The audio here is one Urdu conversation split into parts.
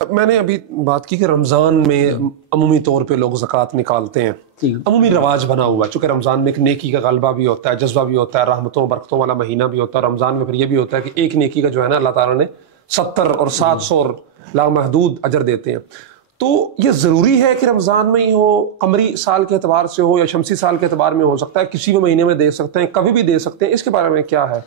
میں نے ابھی بات کی کہ رمضان میں عمومی طور پہ لوگ زکوٰۃ نکالتے ہیں، عمومی رواج بنا ہوا ہے، چونکہ رمضان میں ایک نیکی کا غلبہ بھی ہوتا ہے، جذبہ بھی ہوتا ہے، رحمتوں برکتوں والا مہینہ بھی ہوتا ہے۔ رمضان میں پھر یہ بھی ہوتا ہے کہ ایک نیکی کا جو ہے نا اللہ تعالیٰ نے 70 اور 700 اور لامحدود اجر دیتے ہیں۔ تو یہ ضروری ہے کہ رمضان میں ہی ہو، قمری سال کے اعتبار سے ہو یا شمسی سال کے اعتبار میں ہو سکتا ہے، کسی بھی مہینے میں دے سکتے ہیں، کبھی بھی دے سکتے ہیں؟ اس کے بارے میں کیا ہے؟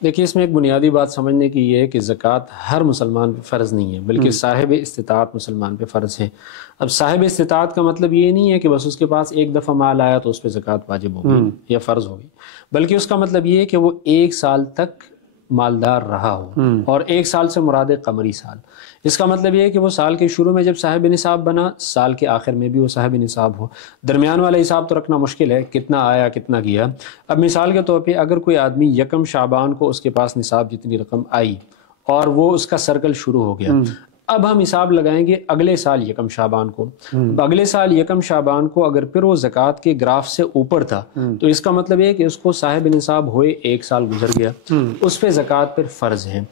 دیکھیے، اس میں ایک بنیادی بات سمجھنے کی یہ ہے کہ زکوٰۃ ہر مسلمان پہ فرض نہیں ہے، بلکہ صاحب استطاعت مسلمان پہ فرض ہے۔ اب صاحب استطاعت کا مطلب یہ نہیں ہے کہ بس اس کے پاس ایک دفعہ مال آیا تو اس پہ زکوٰۃ واجب ہوگی یا فرض ہوگی، بلکہ اس کا مطلب یہ ہے کہ وہ 1 سال تک مالدار رہا ہو، اور 1 سال سے مراد قمری سال۔ اس کا مطلب یہ ہے کہ وہ سال کے شروع میں جب صاحب نصاب بنا، سال کے آخر میں بھی وہ صاحب نصاب ہو۔ درمیان والا حساب تو رکھنا مشکل ہے، کتنا آیا کتنا گیا۔ اب مثال کے طور پہ اگر کوئی آدمی 1 شعبان کو اس کے پاس نصاب جتنی رقم آئی اور وہ اس کا سرکل شروع ہو گیا، اب ہم حساب لگائیں گے اگلے سال 1 شعبان کو۔ اگلے سال 1 شعبان کو اگر پھر وہ زکوٰۃ کے گراف سے اوپر تھا تو اس کا مطلب ہے کہ اس کو صاحب نصاب ہوئے 1 سال گزر گیا، اس پہ زکوٰۃ پھر فرض ہے۔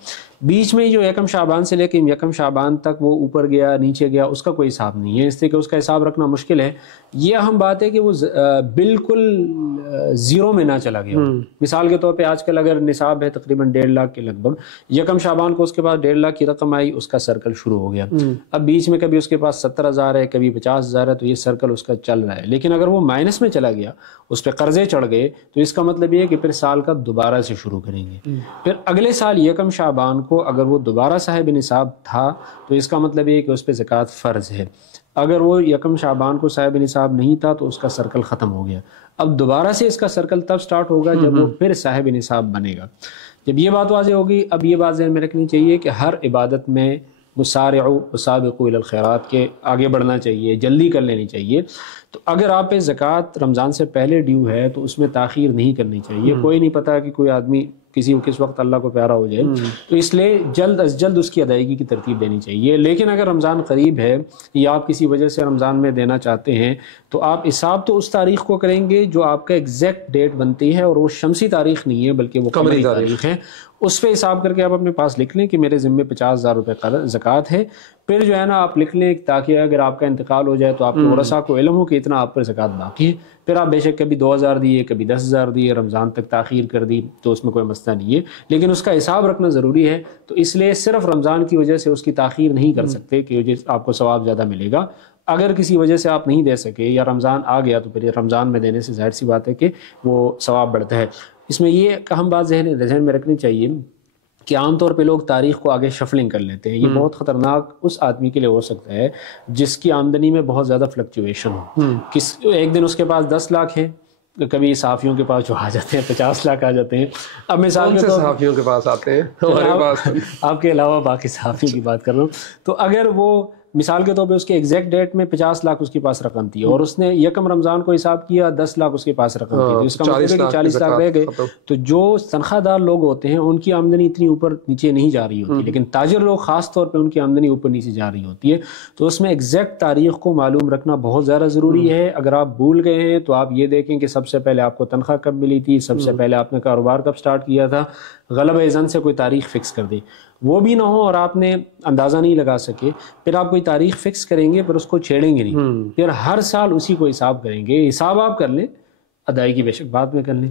بیچ میں جو 1 شعبان سے لے کے 1 شعبان تک وہ اوپر گیا نیچے گیا، اس کا کوئی حساب نہیں ہے، اس لیے کہ اس کا حساب رکھنا مشکل ہے۔ یہ اہم بات ہے کہ وہ بالکل زیرو میں نہ چلا گیا۔ مثال کے طور پہ آج کل اگر نصاب ہے تقریباً 1.5 لاکھ کے لگ بھگ، 1 شعبان کو اس کے پاس 1.5 لاکھ کی رقم آئی، اس کا سرکل شروع ہو گیا۔ اب بیچ میں کبھی اس کے پاس 70,000 ہے، کبھی 50,000 ہے، تو یہ سرکل اس کا چل رہا ہے۔ لیکن اگر وہ مائنس میں چلا گیا، اس پہ قرضے چڑھ گئے، تو اس کا مطلب یہ ہے کہ پھر سال کا دوبارہ سے شروع کریں گے۔ پھر اگلے سال 1 شعبان کو اگر وہ دوبارہ صاحب نصاب تھا تو اس کا مطلب یہ ہے کہ اس پہ زکوٰۃ فرض ہے۔ اگر وہ 1 شعبان کو صاحب نصاب نہیں تھا تو اس کا سرکل ختم ہو گیا۔ اب دوبارہ سے اس کا سرکل تب سٹارٹ ہوگا جب وہ پھر صاحب نصاب بنے گا۔ جب یہ بات واضح ہوگی، اب یہ بات ذہن میں رکھنی چاہیے کہ ہر عبادت میں مسارعوا وسابقوا الی الخیرات کے آگے بڑھنا چاہیے، جلدی کر لینی چاہیے۔ تو اگر آپ پہ زکوٰۃ رمضان سے پہلے ڈیو ہے تو اس میں تاخیر نہیں کرنی چاہیے۔ کوئی نہیں پتا کہ کوئی آدمی کس وقت اللہ کو پیارا ہو جائے، تو اس لیے جلد از جلد اس کی ادائیگی کی ترتیب دینی چاہیے۔ لیکن اگر رمضان قریب ہے یا آپ کسی وجہ سے رمضان میں دینا چاہتے ہیں تو آپ حساب تو اس تاریخ کو کریں گے جو آپ کا ایگزیکٹ ڈیٹ بنتی ہے، اور وہ شمسی تاریخ نہیں ہے بلکہ وہ قمری تاریخ ہے۔ اس پہ حساب کر کے آپ اپنے پاس لکھ لیں کہ میرے ذمے 50,000 روپے زکوٰۃ ہے۔ پھر جو ہے نا آپ لکھ لیں تاکہ اگر آپ کا انتقال ہو جائے تو آپ کے ورثاء کو علم ہو کہ اتنا آپ پر زکوٰۃ باقی ہے۔ پھر آپ بے شک کبھی 2,000 دیے، کبھی 10,000 دیے، رمضان تک تاخیر کر دی تو اس میں کوئی مسئلہ نہیں ہے، لیکن اس کا حساب رکھنا ضروری ہے۔ تو اس لیے صرف رمضان کی وجہ سے اس کی تاخیر نہیں کر سکتے کہ آپ کو ثواب زیادہ ملے گا۔ اگر کسی وجہ سے آپ نہیں دے سکے یا رمضان آ گیا تو پھر رمضان میں دینے سے ظاہر سی بات ہے کہ وہ ثواب بڑھتا ہے۔ اس میں یہ اہم بات ذہن میں رکھنی چاہیے کہ عام طور پہ لوگ تاریخ کو آگے شفلنگ کر لیتے ہیں۔ یہ بہت خطرناک اس آدمی کے لیے ہو سکتا ہے جس کی آمدنی میں بہت زیادہ فلکچویشن ہو۔ ایک دن اس کے پاس 10 لاکھ ہے، کبھی صحافیوں کے پاس جو آ جاتے ہیں 50 لاکھ آ جاتے ہیں۔ اب مثال کے طور صحافیوں کے پاس آتے ہیں ہمارے پاس، آپ کے علاوہ باقی صحافیوں کی بات کر رہا ہوں، تو اگر وہ مثال کے طور پہ اس کے ایگزیکٹ ڈیٹ میں 50 لاکھ اس کے پاس رقم تھی اور اس نے 1 رمضان کو حساب کیا 10 لاکھ اس کے پاس رقم تھی، تو اس کا مطلب ہے کہ 40 لاکھ رہ گئے۔ تو جو تنخواہ دار لوگ ہوتے ہیں ان کی آمدنی اتنی اوپر نیچے نہیں جا رہی ہوتی، لیکن تاجر لوگ خاص طور پہ ان کی آمدنی اوپر نیچے جا رہی ہوتی ہے۔ تو اس میں ایگزیکٹ تاریخ کو معلوم رکھنا بہت زیادہ ضروری ہے۔ اگر آپ بھول گئے ہیں تو آپ یہ دیکھیں کہ سب سے پہلے آپ کو تنخواہ کب ملی تھی، سب سے پہلے آپ نے کاروبار کب سٹارٹ کیا تھا، غلبہ ظن سے کوئی تاریخ فکس کر دیں، وہ بھی نہ ہو اور آپ نے اندازہ نہیں لگا سکے، پھر آپ کوئی تاریخ فکس کریں گے پھر اس کو چھیڑیں گے نہیں، پھر ہر سال اسی کو حساب کریں گے۔ حساب آپ کر لیں، ادائیگی بے شک بعد میں کر لیں۔